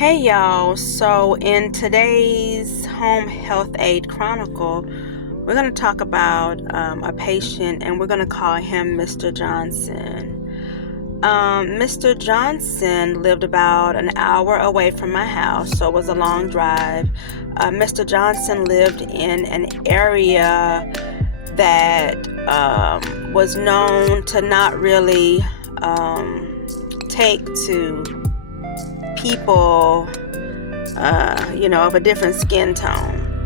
Hey y'all, so in today's Home Health Aide Chronicle, we're going to talk about a patient and we're going to call him Mr. Johnson. Mr. Johnson lived about an hour away from my house, so it was a long drive. Mr. Johnson lived in an area that was known to not really take to people of a different skin tone.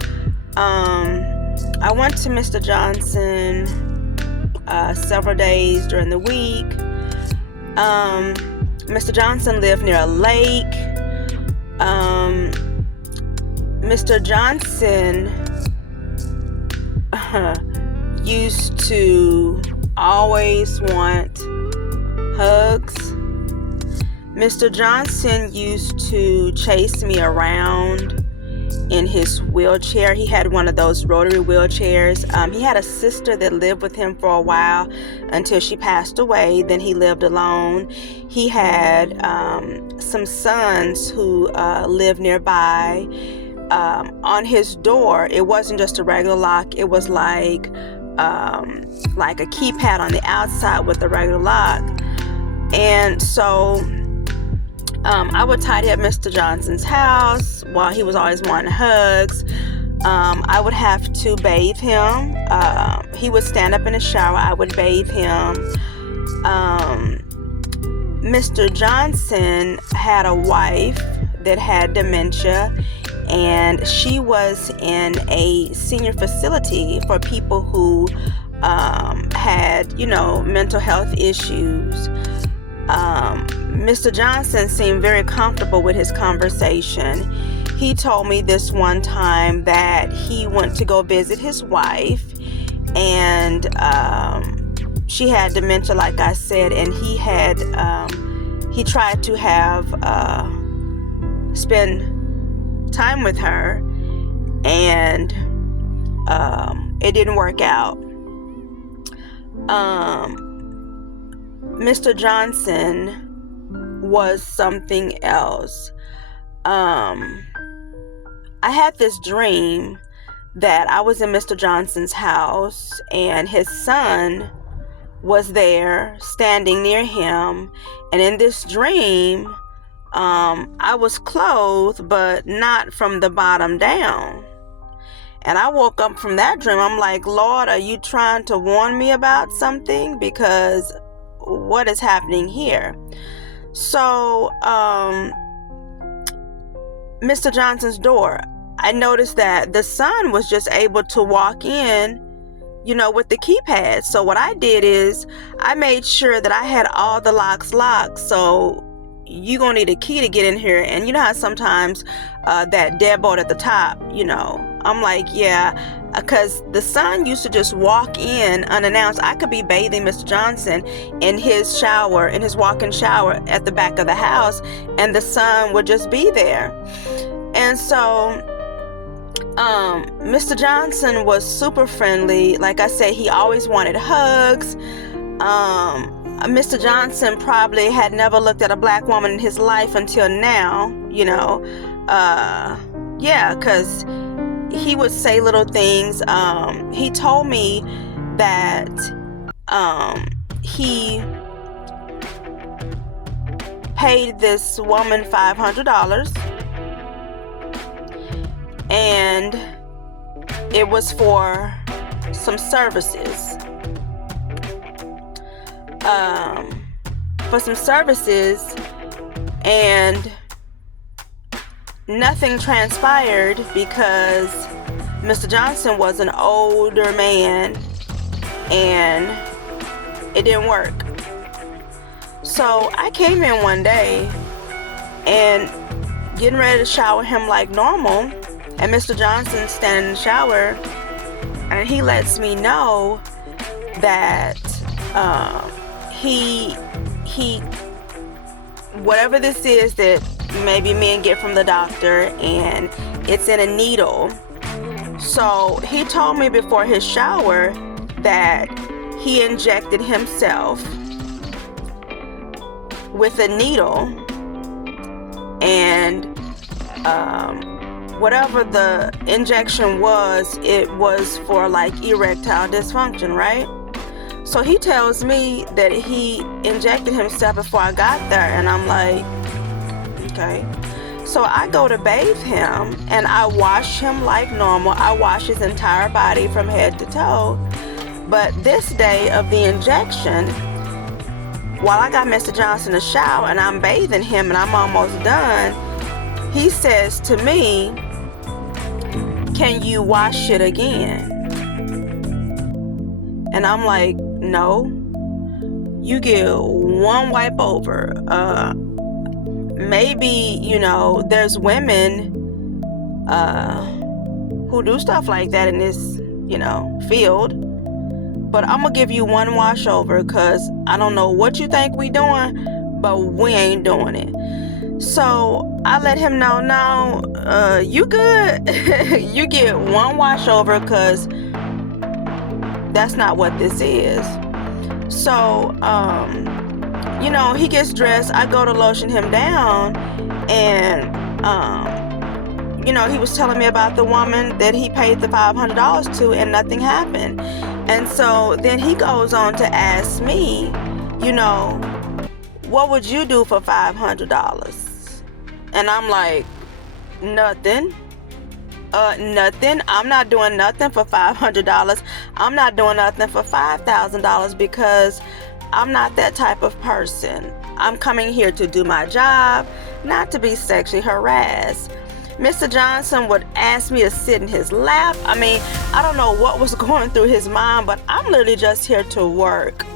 I went to Mr. Johnson several days during the week. Mr. Johnson lived near a lake. Mr. Johnson used to always want hugs. Mr. Johnson used to chase me around in his wheelchair. He had one of those rotary wheelchairs. He had a sister that lived with him for a while until she passed away. Then he lived alone. He had some sons who lived nearby. On his door, it wasn't just a regular lock. It was like a keypad on the outside with a regular lock. And so I would tidy up Mr. Johnson's house while he was always wanting hugs. I would have to bathe him. He would stand up in the shower. I would bathe him. Mr. Johnson had a wife that had dementia, and she was in a senior facility for people who had, mental health issues. Mr. Johnson seemed very comfortable with his conversation. He told me this one time that he went to go visit his wife, and she had dementia, like I said, and he tried to spend time with her, and it didn't work out. Mr. Johnson was something else. I had this dream that I was in Mr. Johnson's house and his son was there standing near him, and in this dream I was clothed but not from the bottom down. And I woke up from that dream. I'm like, Lord, are you trying to warn me about something? Because what is happening here? So, Mr. Johnson's door, I noticed that the son was just able to walk in, with the keypad. So what I did is I made sure that I had all the locks locked. So you're going to need a key to get in here. And you know how sometimes that deadbolt at the top, I'm like, yeah, because the son used to just walk in unannounced. I could be bathing Mr. Johnson in his shower, in his walk-in shower at the back of the house, and the son would just be there. And so Mr. Johnson was super friendly. Like I said, he always wanted hugs. Mr. Johnson probably had never looked at a black woman in his life until now, because he would say little things. He told me that he paid this woman $500, and it was for some services. And nothing transpired because Mr. Johnson was an older man and it didn't work. So I came in one day and getting ready to shower him like normal, and Mr. Johnson standing in the shower, and he lets me know that he whatever this is that maybe men get from the doctor, and it's in a needle. So he told me before his shower that he injected himself with a needle, and whatever the injection was, it was for like erectile dysfunction, right? So he tells me that he injected himself before I got there, and I'm like, okay. So I go to bathe him, and I wash him like normal. I wash his entire body from head to toe. But this day of the injection, while I got Mr. Johnson a shower and I'm bathing him and I'm almost done, he says to me, "Can you wash it again?" And I'm like, no. You get one wipe over. Maybe, there's women who do stuff like that in this, field. But I'm going to give you one wash over, because I don't know what you think we doing, but we ain't doing it. So I let him know, no, you good. You get one wash over, because that's not what this is. So, he gets dressed. I go to lotion him down, and, he was telling me about the woman that he paid the $500 to, and nothing happened. And so then he goes on to ask me, what would you do for $500? And I'm like, nothing. Nothing. I'm not doing nothing for $500. I'm not doing nothing for $5,000, because I'm not that type of person. I'm coming here to do my job, not to be sexually harassed. Mr. Johnson would ask me to sit in his lap. I mean, I don't know what was going through his mind, but I'm literally just here to work.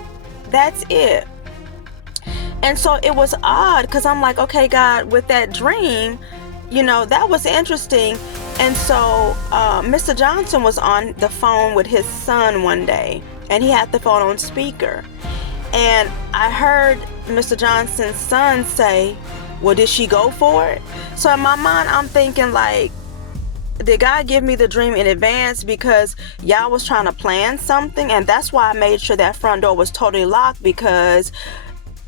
That's it. And so it was odd, because I'm like, okay, God, with that dream, that was interesting. And so Mr. Johnson was on the phone with his son one day, and he had the phone on speaker. And I heard Mr. Johnson's son say, well, did she go for it? So in my mind, I'm thinking, like, did God give me the dream in advance because y'all was trying to plan something? And that's why I made sure that front door was totally locked, because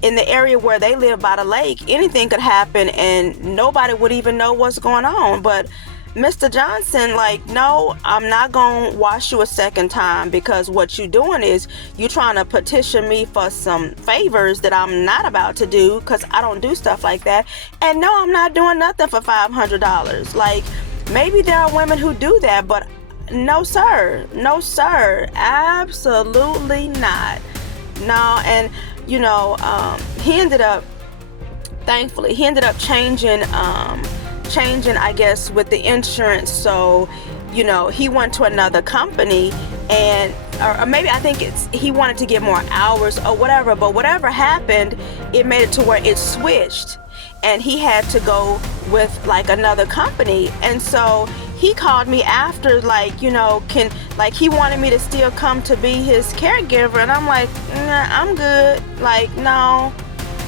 in the area where they live by the lake, anything could happen and nobody would even know what's going on. But Mr. Johnson, like, no, I'm not going to wash you a second time, because what you doing is you trying to petition me for some favors that I'm not about to do, because I don't do stuff like that. And no, I'm not doing nothing for $500. Like, maybe there are women who do that, but no, sir. No, sir. Absolutely not. No, and, he ended up, thankfully, changing, I guess, with the insurance. So, he went to another company, and or maybe I think he wanted to get more hours or whatever, but whatever happened, it made it to where it switched, and he had to go with like another company. And so he called me after, like, he wanted me to still come to be his caregiver, and I'm like, nah, I'm good. Like, no.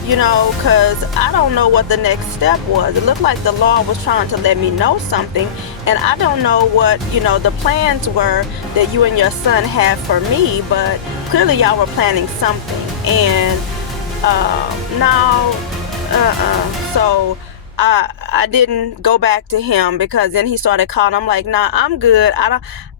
Because I don't know what the next step was. It looked like the Lord was trying to let me know something, and I don't know what, the plans were that you and your son had for me, but clearly y'all were planning something. And so I didn't go back to him, because then he started calling. I'm like, nah, I'm good.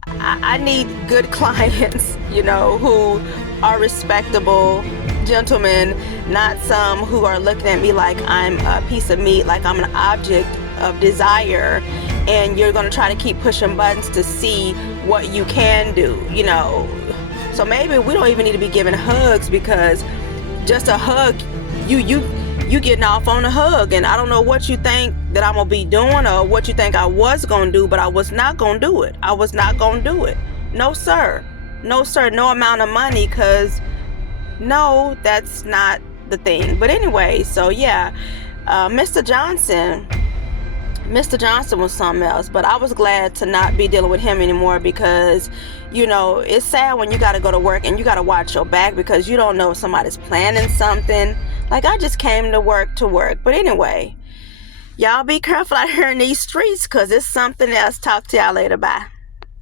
I need good clients, who are respectable gentlemen, not some who are looking at me like I'm a piece of meat, like I'm an object of desire, and you're going to try to keep pushing buttons to see what you can do, So maybe we don't even need to be giving hugs, because just a hug, you getting off on a hug, and I don't know what you think that I'm going to be doing, or what you think I was going to do, but I was not going to do it. I was not going to do it. No, sir. No, sir. No amount of money, because no, that's not the thing. But anyway, so yeah, Mr. Johnson was something else, but I was glad to not be dealing with him anymore, because it's sad when you got to go to work and you got to watch your back, because you don't know if somebody's planning something. Like, I just came to work. But anyway, y'all be careful out here in these streets, because it's something else. Talk to y'all later. Bye.